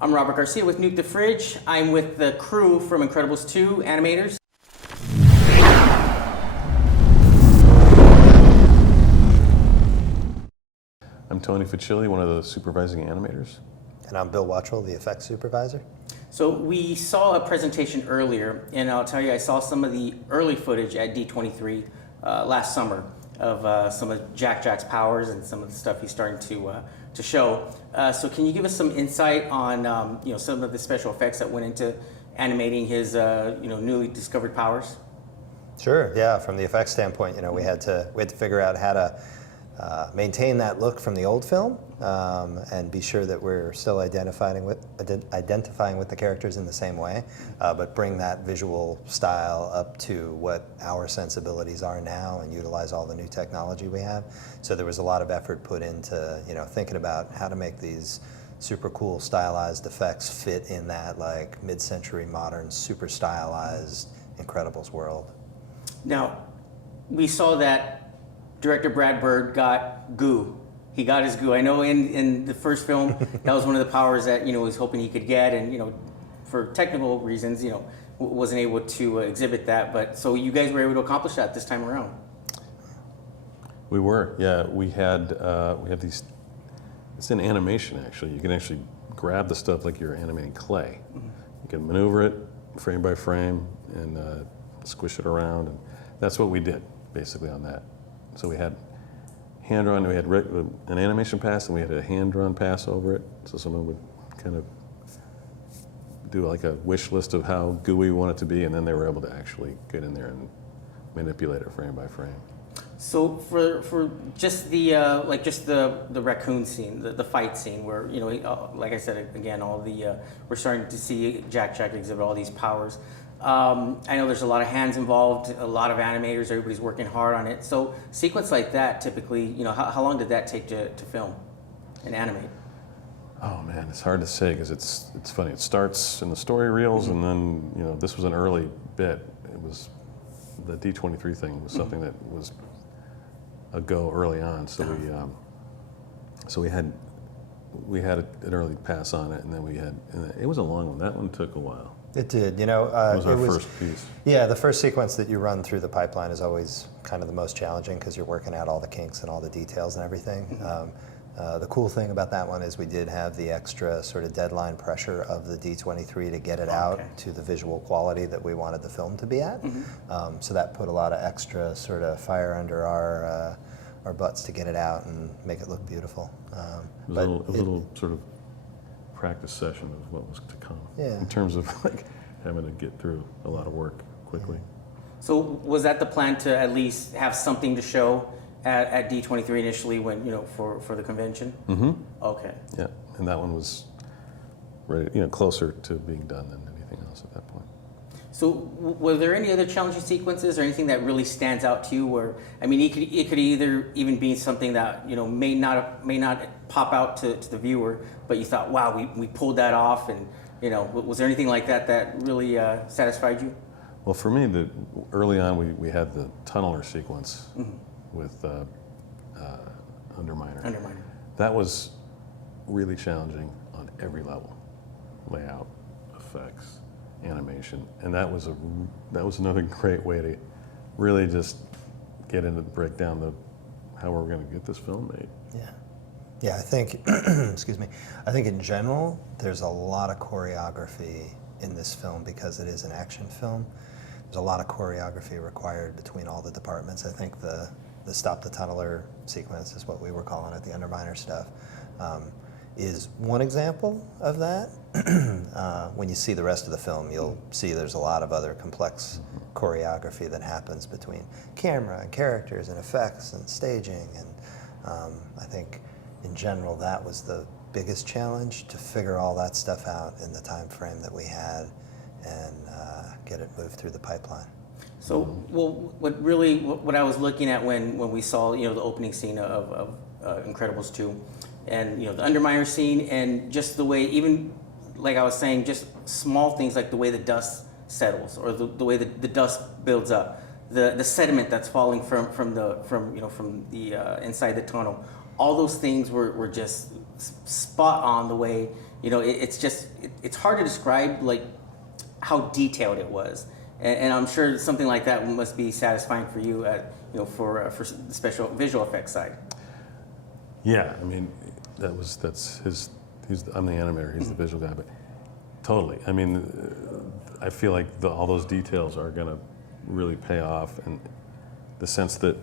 I'm Robert Garcia with Nuke the Fridge. I'm with the crew from Incredibles 2 animators. I'm Tony Fucile, one of the supervising animators. And I'm Bill Watral, the effects supervisor. So we saw a presentation earlier, and I'll tell you, I saw some of the early footage at D23 last summer of some of Jack-Jack's powers and some of the stuff he's starting to show. So can you give us some insight on some of the special effects that went into animating his newly discovered powers? Sure. Yeah. From the effects standpoint, we had to figure out how to maintain that look from the old film and be sure that we're still identifying with the characters in the same way, but bring that visual style up to what our sensibilities are now and utilize all the new technology we have. So there was a lot of effort put into thinking about how to make these super cool stylized effects fit in that like mid-century modern super stylized Incredibles world. Now, we saw that director Brad Bird got goo. He got his goo. I know in the first film, that was one of the powers that he was hoping he could get, and for technical reasons, wasn't able to exhibit that. But so you guys were able to accomplish that this time around. We were, yeah. We have these. It's in animation actually. You can actually grab the stuff like you're animating clay. Mm-hmm. You can maneuver it frame by frame and squish it around, and that's what we did basically on that. So we had hand-drawn, we had an animation pass, and we had a hand-drawn pass over it. So someone would kind of do like a wish list of how gooey we want it to be, and then they were able to actually get in there and manipulate it frame by frame. So for just the the raccoon scene, the fight scene, where like I said again, we're starting to see Jack-Jack exhibit all these powers. I know there's a lot of hands involved, a lot of animators, everybody's working hard on it. So sequence like that, typically, how long did that take to film and animate? Oh man, it's hard to say because it's funny. It starts in the story reels, mm-hmm. and then this was an early bit. It was the D23 thing was something mm-hmm. that was a go early on. So we had an early pass on it, and then it was a long one. That one took a while. It did, it was our first piece. Yeah, the first sequence that you run through the pipeline is always kind of the most challenging because you're working out all the kinks and all the details and everything. Mm-hmm. The cool thing about that one is we did have the extra sort of deadline pressure of the D23 to get it out to the visual quality that we wanted the film to be at. Mm-hmm. So that put a lot of extra sort of fire under our butts to get it out and make it look beautiful. It was a little sort of practice session of what was to come in terms of like having to get through a lot of work quickly. So was that the plan to at least have something to show at D23 initially when for the convention? Mm-hmm. Okay. Yeah, and that one was ready, closer to being done than anything else at that point. So were there any other challenging sequences or anything that really stands out to you? Where it could either even be something that may not pop out to the viewer, but you thought, wow, we pulled that off, and was there anything like that really satisfied you? Well, for me, early on we had the tunneler sequence mm-hmm. with Underminer. That was really challenging on every level, layout, effects, animation, and that was another great way to really just get into break down how we're going to get this film made. Yeah, I think excuse me. I think in general there's a lot of choreography in this film because it is an action film. There's a lot of choreography required between all the departments. I think the Stop the Tunneler sequence is what we were calling it, the Underminer stuff. Is one example of that. When you see the rest of the film, you'll see there's a lot of other complex choreography that happens between camera and characters and effects and staging. And I think in general, that was the biggest challenge, to figure all that stuff out in the time frame that we had and get it moved through the pipeline. So, what I was looking at when we saw the opening scene of Incredibles 2, and the Underminer scene, and just the way, even like I was saying, just small things like the way the dust settles, or the way the dust builds up, the sediment that's falling from the inside the tunnel. All those things were just spot on the way you know, it's hard to describe like how detailed it was, and I'm sure something like that must be satisfying for you, you know, for the special visual effects side. Yeah, I mean, that's his. I'm the animator. He's the visual guy, but totally. I mean, I feel like all those details are going to really pay off, and the sense that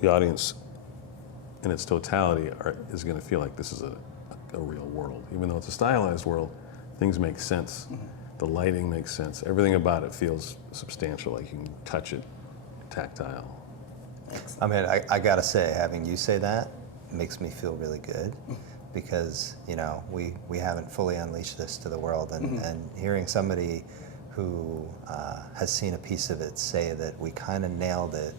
the audience, in its totality, is going to feel like this is a real world, even though it's a stylized world. Things make sense. The lighting makes sense. Everything about it feels substantial, like you can touch it, tactile. I mean, I gotta say, having you say that makes me feel really good, because you know we haven't fully unleashed this to the world, and hearing somebody who has seen a piece of it say that we kind of nailed it.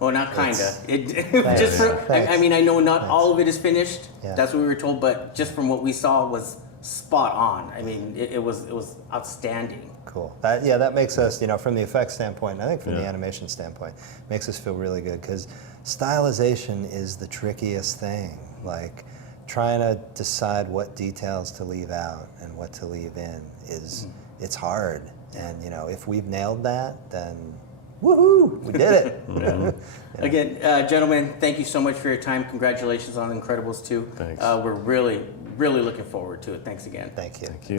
Well, not kinda. Thanks. Just for, Thanks. I mean, I know not Thanks. all of it is finished. Yeah. That's what we were told, but just from what we saw was spot on. I mean, it was outstanding. Cool. That makes us, you know, from the effects standpoint, and I think from the Yeah. animation standpoint, makes us feel really good, because stylization is the trickiest thing. Like, trying to decide what details to leave out and what to leave in it's hard. And you know, if we've nailed that, then woohoo, we did it. You know? Again, gentlemen, thank you so much for your time. Congratulations on Incredibles 2. Thanks. We're really looking forward to it. Thanks again. Thank you. Thank you.